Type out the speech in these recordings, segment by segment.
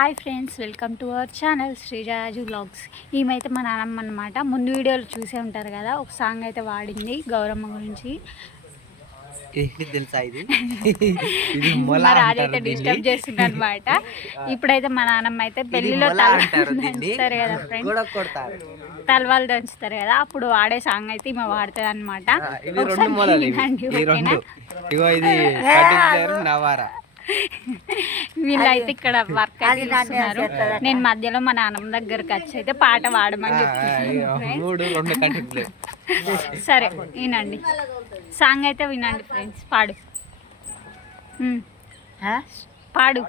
Hi friends, welcome to our channel Sriraju vlogs. ఈమెయితే మా నాన్నమ్మ అనమాట. ముందు వీడియోలు చూసే ఉంటారు కదా, ఒక సాంగ్ అయితే వాడింది గౌరమ్మ గురించి. మా రాజు అయితే డిస్టర్బ్ చేస్తుంది అనమాట. ఇప్పుడైతే మా నాన్నమ్మ అయితే పెళ్లిలో దంచుతారు కదా ఫ్రెండ్స్, తలవాళ్ళు దంచుతారు కదా, అప్పుడు వాడే సాంగ్ అయితే ఈమె వాడుతుంది అనమాట. వీళ్ళైతే ఇక్కడ వర్క్ అయితే చేస్తున్నారు. నేను మధ్యలో మా నాన్నమ్మ దగ్గరకు వచ్చి అయితే పాట పాడమని చెప్తున్నాను. సరే వినండి, సాంగ్ అయితే వినండి ఫ్రెండ్స్. పాడు పాడు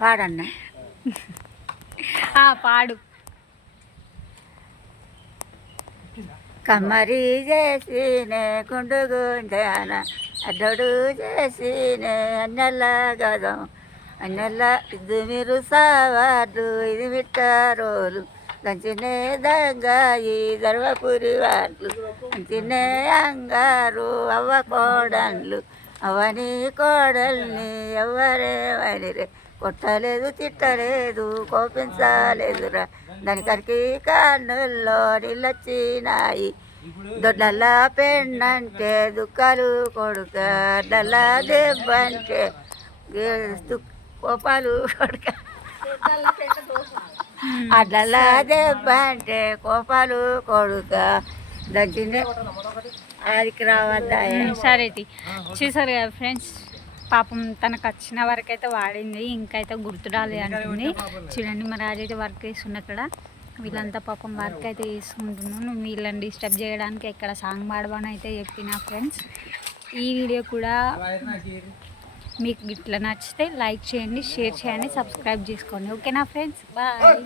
పాడన్నా పాడు. కమ్మరి చేసినే గుండు గుంజాన అడ్డడు చేసినే అన్నెల్ల గదం అన్నెల్ల ఇది మీరు సావాడు ఇది మిట్టారోలు దంచినే దంగాయి దర్వపురి వాళ్ళు దంచినే అంగారు అవ్వ కోడన్లు అవని కోడల్ని ఎవరేమనిరే కొట్టలేదు తిట్టలేదు కోపించలేదురా దానికరికి కన్నుల్లో నీళ్ళొచ్చినాయి దొడ్లల్లా పెన్నంటే దుఃఖాలు కొడుక అడ్డల్లా దెబ్బంటే కోపాలు కొడుక అడ్లల్లా దెబ్బంటే కోపాలు కొడుక దంచిందే ఆదికి రావద్దా. సరే చూసారు కదా ఫ్రెండ్స్, పాపం తనకు వచ్చిన వరకు అయితే వాడింది, ఇంకైతే గుర్తురాలి అంటుంది. చూడండి, మా రాజు అయితే వర్క్ చేస్తుంది అక్కడ. వీళ్ళంతా పాపం వర్క్ అయితే చేసుకుంటున్నాను. వీళ్ళని డిస్టర్బ్ చేయడానికి ఇక్కడ సాంగ్ పాడమని అయితే చెప్పిన ఫ్రెండ్స్. ఈ వీడియో కూడా మీకు ఇట్లా నచ్చితే లైక్ చేయండి, షేర్ చేయండి, సబ్స్క్రైబ్ చేసుకోండి. ఓకేనా ఫ్రెండ్స్, బాయ్.